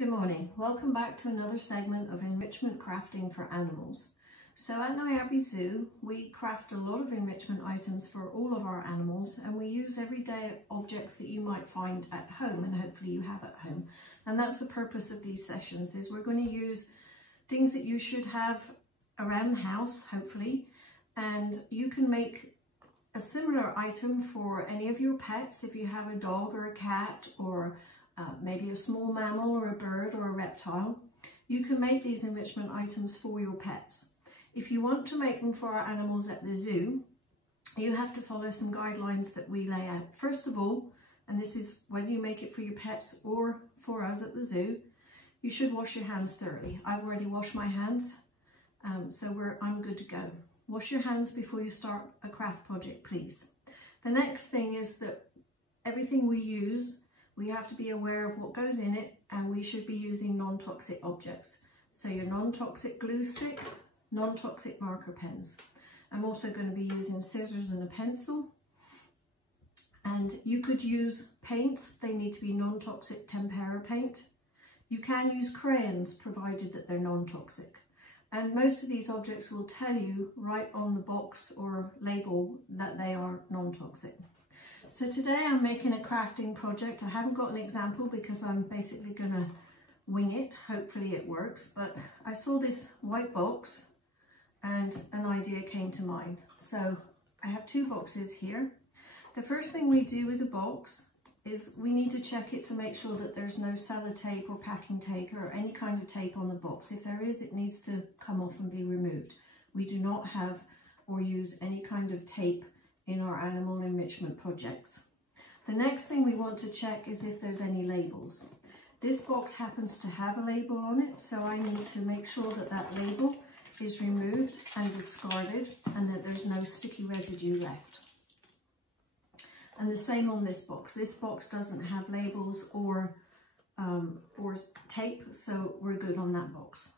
Good morning. Welcome back to another segment of enrichment crafting for animals. So at Niabi Zoo, we craft a lot of enrichment items for all of our animals, and we use everyday objects that you might find at home, and hopefully you have at home. And that's the purpose of these sessions, is we're going to use things that you should have around the house, hopefully, and you can make a similar item for any of your pets. If you have a dog or a cat, or maybe a small mammal or a bird or a reptile, you can make these enrichment items for your pets. If you want to make them for our animals at the zoo, you have to follow some guidelines that we lay out. First of all, and this is whether you make it for your pets or for us at the zoo, you should wash your hands thoroughly. I've already washed my hands, so I'm good to go. Wash your hands before you start a craft project, please. The next thing is that everything we use, we have to be aware of what goes in it, and we should be using non-toxic objects. So your non-toxic glue stick, non-toxic marker pens. I'm also going to be using scissors and a pencil. And you could use paints. They need to be non-toxic tempera paint. You can use crayons, provided that they're non-toxic. And most of these objects will tell you right on the box or label that they are non-toxic. So today I'm making a crafting project. I haven't got an example because I'm basically going to wing it. Hopefully it works. But I saw this white box and an idea came to mind. So I have two boxes here. The first thing we do with the box is we need to check it to make sure that there's no sellotape or packing tape or any kind of tape on the box. If there is, it needs to come off and be removed. We do not have or use any kind of tape in our animal enrichment projects. The next thing we want to check is if there's any labels. This box happens to have a label on it, so I need to make sure that that label is removed and discarded and that there's no sticky residue left. And the same on this box. This box doesn't have labels or tape, so we're good on that box.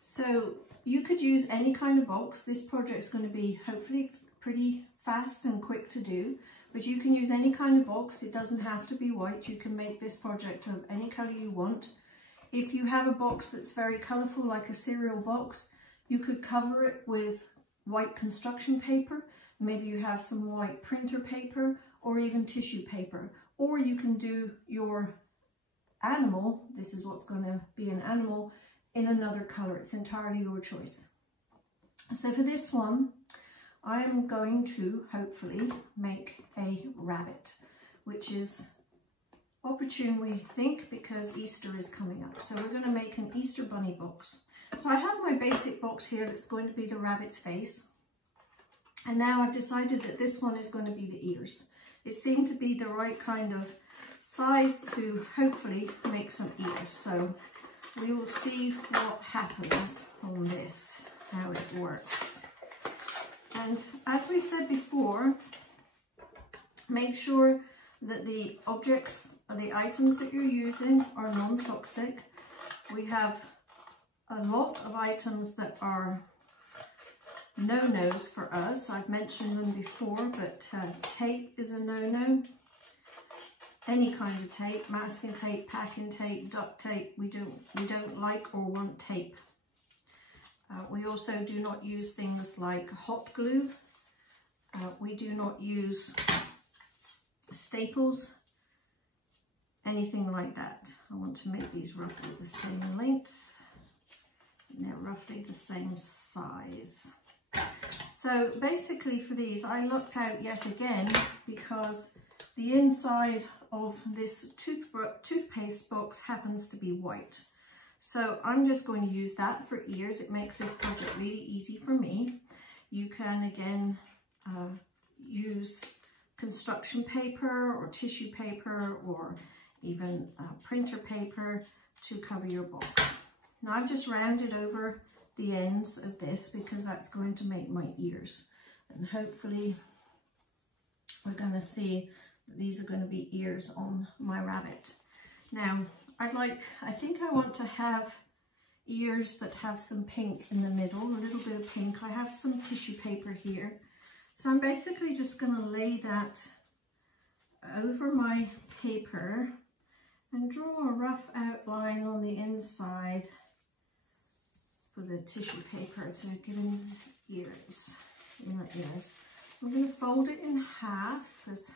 So you could use any kind of box. This project's going to be hopefully pretty fast and quick to do, but you can use any kind of box. It doesn't have to be white. You can make this project of any colour you want. If you have a box that's very colourful, like a cereal box, you could cover it with white construction paper. Maybe you have some white printer paper or even tissue paper. Or you can do your animal, this is what's going to be an animal, in another colour. It's entirely your choice. So for this one, I'm going to hopefully make a rabbit, which is opportune, we think, because Easter is coming up. So we're going to make an Easter bunny box. So I have my basic box here that's going to be the rabbit's face. And now I've decided that this one is going to be the ears. It seemed to be the right kind of size to hopefully make some ears. So we will see what happens on this, how it works. And as we said before, make sure that the objects or the items that you're using are non-toxic. We have a lot of items that are no-nos for us. I've mentioned them before, but tape is a no-no. Any kind of tape, masking tape, packing tape, duct tape, we don't like or want tape. We also do not use things like hot glue. We do not use staples, anything like that. I want to make these roughly the same length. And they're roughly the same size. So basically for these, I looked out yet again because the inside of this toothpaste box happens to be white. So I'm just going to use that for ears. It makes this project really easy for me. You can again use construction paper or tissue paper or even printer paper to cover your box. Now I've just rounded over the ends of this because that's going to make my ears. And hopefully we're going to see that these are going to be ears on my rabbit. Now I think I want to have ears that have some pink in the middle, a little bit of pink. I have some tissue paper here. So I'm basically just going to lay that over my paper and draw a rough outline on the inside for the tissue paper to give him ears, inner ears. I'm going to fold it in half because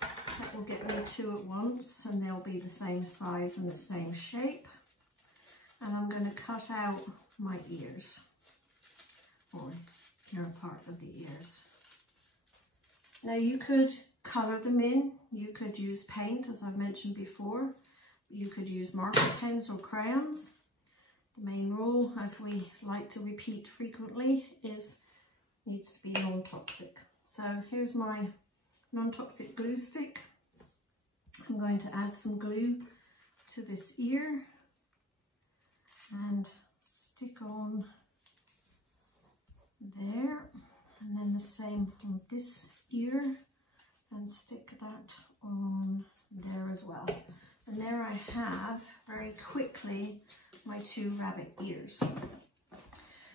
that will get me two at once and they'll be the same size and the same shape. And I'm going to cut out my ears, or inner part of the ears. Now you could colour them in, you could use paint as I've mentioned before, you could use marker pens or crayons. The main rule, as we like to repeat frequently, is needs to be non-toxic. So here's my non-toxic glue stick. I'm going to add some glue to this ear and stick on there, and then the same on this ear and stick that on there as well. And there I have, very quickly, my two rabbit ears.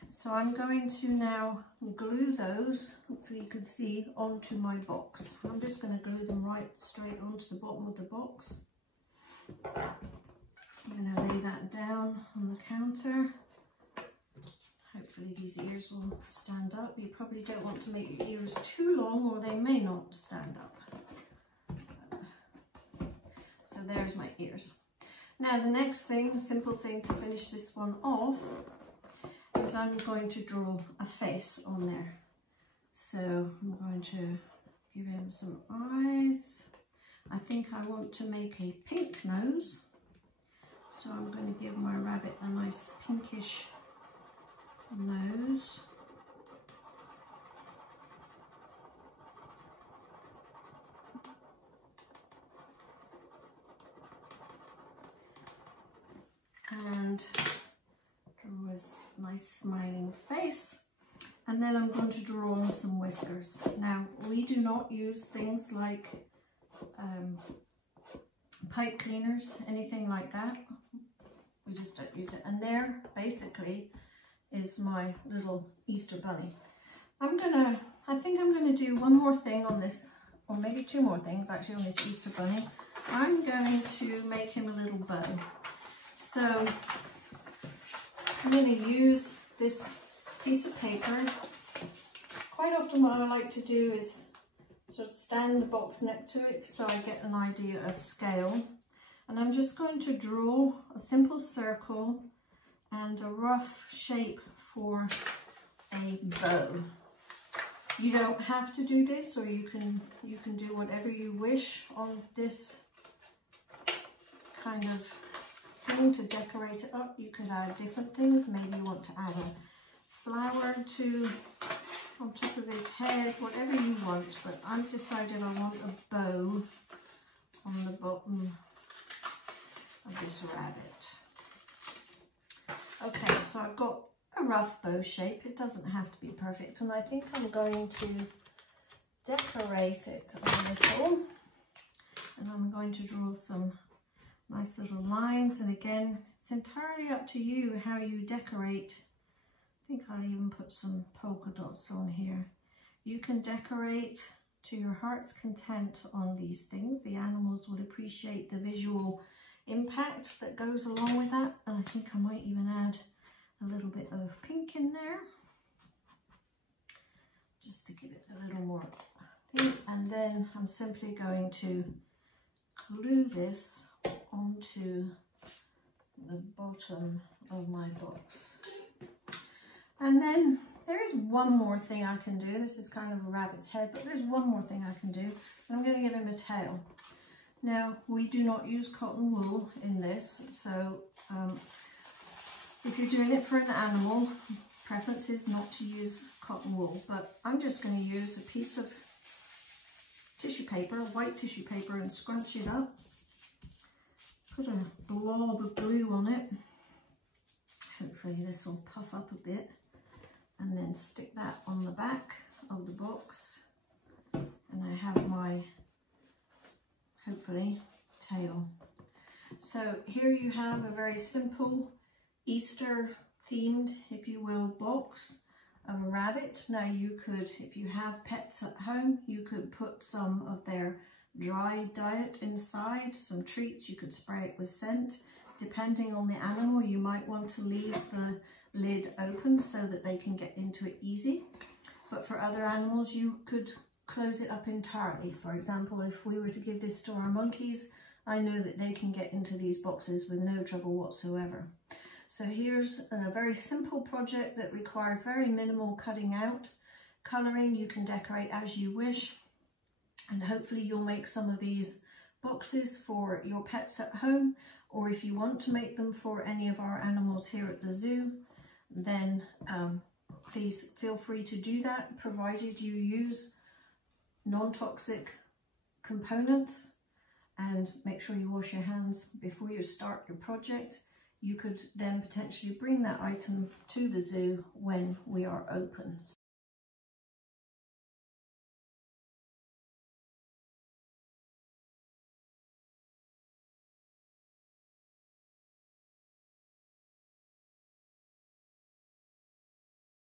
So I'm going to now glue those, hopefully you can see, onto my box. I'm just going to glue them right straight onto the bottom of the box. I'm going to lay that down on the counter. Hopefully these ears will stand up. You probably don't want to make your ears too long or they may not stand up. So there's my ears. Now the next thing, the simple thing to finish this one off, is I'm going to draw a face on there. So I'm going to give him some eyes. I think I want to make a pink nose. So I'm going to give my rabbit a nice pinkish nose. And draw a nice smiling face. And then I'm going to draw on some whiskers. Now, we do not use things like pipe cleaners, anything like that. We just don't use it. And there, basically, is my little Easter bunny. I think I'm gonna do one more thing on this, or maybe two more things actually on this Easter bunny. I'm going to make him a little bow. So I'm going to use this piece of paper. Quite often what I like to do is sort of stand the box next to it so I get an idea of scale. And I'm just going to draw a simple circle and a rough shape for a bow. You don't have to do this, or you can do whatever you wish on this kind of thing to decorate it up. You could add different things. Maybe you want to add a flower on top of his head, whatever you want. But I've decided I want a bow on the bottom of this rabbit. Okay, so I've got a rough bow shape. It doesn't have to be perfect, and I think I'm going to decorate it a little, and I'm going to draw some nice little lines. And again, it's entirely up to you how you decorate. I think I'll even put some polka dots on here. You can decorate to your heart's content on these things. The animals will appreciate the visual impact that goes along with that, and I think I might even add a little bit of pink in there just to give it a little more thing. And then I'm simply going to glue this onto the bottom of my box. And then there is one more thing I can do. This is kind of a rabbit's head, but there's one more thing I can do, and I'm going to give him a tail. Now, we do not use cotton wool in this, so if you're doing it for an animal, preference is not to use cotton wool, but I'm just going to use a piece of tissue paper, white tissue paper, and scrunch it up. Put a blob of glue on it. Hopefully this will puff up a bit, and then stick that on the back of the box, and I have my, hopefully, tail. So here you have a very simple Easter themed, if you will, box of a rabbit. Now you could, if you have pets at home, you could put some of their dry diet inside, some treats. You could spray it with scent. Depending on the animal, you might want to leave the lid open so that they can get into it easy. But for other animals, you could close it up entirely. For example, if we were to give this to our monkeys, I know that they can get into these boxes with no trouble whatsoever. So here's a very simple project that requires very minimal cutting out. Colouring, you can decorate as you wish, and hopefully you'll make some of these boxes for your pets at home, or if you want to make them for any of our animals here at the zoo, then please feel free to do that, provided you use non-toxic components, and make sure you wash your hands before you start your project. You could then potentially bring that item to the zoo when we are open.